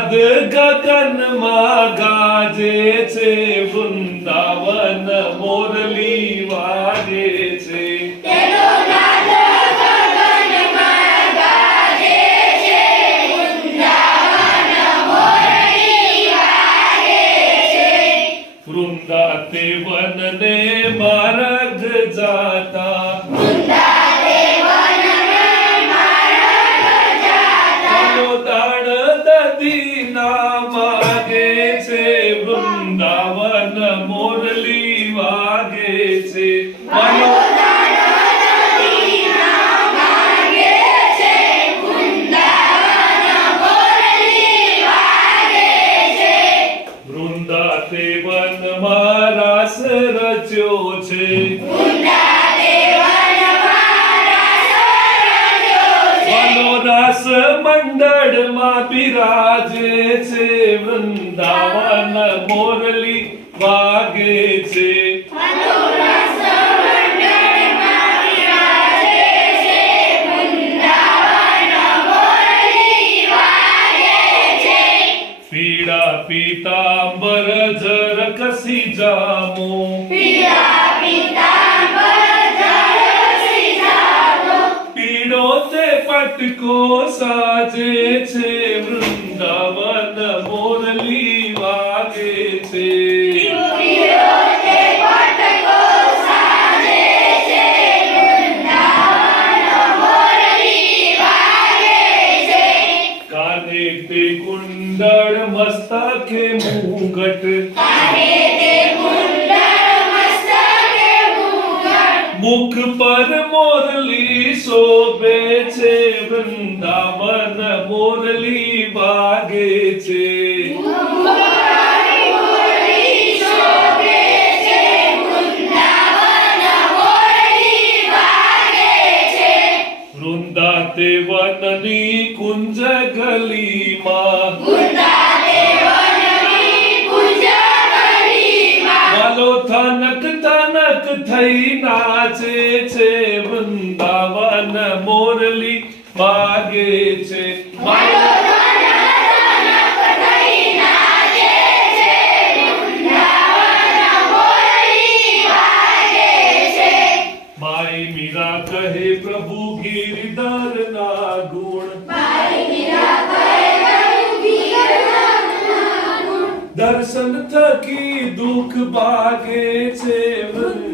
નાદ ગગનમાં ગાજે છે, વૃંદાવન મોરલી વાગે છે. તેનો નાદ ગગનમાં ગાજે છે, વૃંદાવન મોરલી વાગે છે. વૃંદાતે વનને માર્ગ જાતા, વૃંદાતે વનને માર્ગ જાતા. ચાલો દાણ દધીના માગે છે, વૃંદાવન મોરલી વાગે છે. ચાલો દાનદીના માગે છે, વૃંદાવન મોરલી વાગે છે. વૃંદાતે વનમાં રાસ રચ્યો છે, વૃંદાતે વનમાં રાસ રચ્યો છે. ચાલો રાસ મંડળમાં બિરાજે છે, વૃંદાવન મોરલી વાગે છે. મનોરસ મંડળમાં વિરાજે છે, વૃંદાવન મોરલી વાગે છે. પીળા પીતાંબર જર કસી જામો, પીળા પીતાંબર ઝળસી જામો. પીળો તે પટકો સાજે છે, વૃંદાવન મોરલી વાગે છે. પીળો તે પટકો સાજે છે, વૃંદાવન મોરલી વાગે છે. કાને તે કુંડળ મસ્તકે મુગટ, કાને તે કુંડળ મસ્તકે મુગટ. મુખ પર મોરલી શોભે છે, વૃંદાવન મોરલી વાગે છે. મોરલી શોભે છે, વૃંદાવન મોરલી વાગે છે. વૃંદાતે વનની કુંજ ગલીમાં, વૃંદાતે વનની કુંજ ગલીમાં. વાલો થનક થનક થઈ નાચે છે, વૃંદાવન મોરલી વાગે છે. વાલો ધનક થઈ નાચે છે, વૃંદાવન મોરલી વાગે છે. માઈ મીરા કહે પ્રભુ ગિરધરના ગુણ, મારી મીરા કહે પ્રભુ ગિરધરના ગુણ. દર્શન થકી દુઃખ ભાગે છે, વૃંદાવન